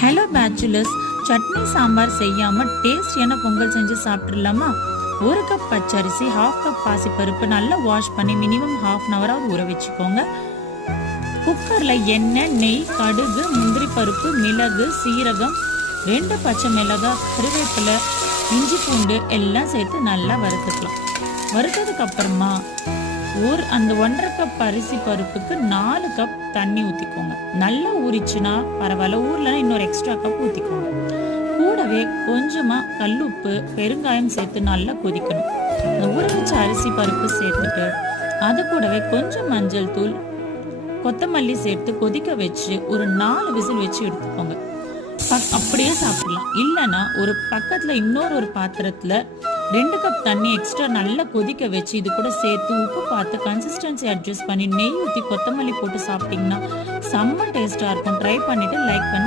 Hello bachelors, chutney sambar செய்யாம டேஸ்டியான பொங்கல் செஞ்சு சாப்பிட்றலாமா? 1 கப் பச்சரிசி, 1/2 கப் பாசிப்பருப்பு நல்லா வாஷ் பண்ணி மினிமம் 1/2 hour ஊற வச்சுக்கோங்க. குக்கர்ல எண்ணெய், நெய், கடுகு, முந்திரி பருப்பு, மிளகு, சீரகம், 2 பச்சை மிளகாய், கருவேப்பிலை, இஞ்சி பூண்டு எல்லாம் சேர்த்து நல்லா வறுத்துக்கலாம். வறுத்ததுக்கு அப்புறமா அந்த 1.5 கப் அரிசி பருப்புக்கு 4 கப் தண்ணி ஊற்றிக்கோங்க. நல்லா ஊறிச்சுன்னா பரவாயில்ல, ஊர்லனா இன்னொரு எக்ஸ்ட்ரா கப் ஊற்றிக்கோங்க. கூடவே கொஞ்சமாக கல்லுப்பு, பெருங்காயம் சேர்த்து நல்லா கொதிக்கணும். ஊற வச்ச அரிசி பருப்பு சேர்த்துட்டு அது கூடவே கொஞ்சம் மஞ்சள் தூள், கொத்தமல்லி சேர்த்து கொதிக்க வச்சு ஒரு 4 விசில் வச்சு எடுத்துக்கோங்க. அப்படியே சாப்பிடலாம். இல்லைன்னா ஒரு பக்கத்தில் இன்னொரு பாத்திரத்தில் 2 கப் தண்ணி எக்ஸ்ட்ரா நல்லா கொதிக்க வச்சு இது கூட சேர்த்து உப்பு பார்த்து கன்சிஸ்டன்சி அட்ஜஸ்ட் பண்ணி நெய் ஊற்றி கொத்தமல்லி போட்டு சாப்பிட்டிங்கன்னா செம்ம டேஸ்ட்டாக இருக்கும். ட்ரை பண்ணிவிட்டு லைக் பண்ணி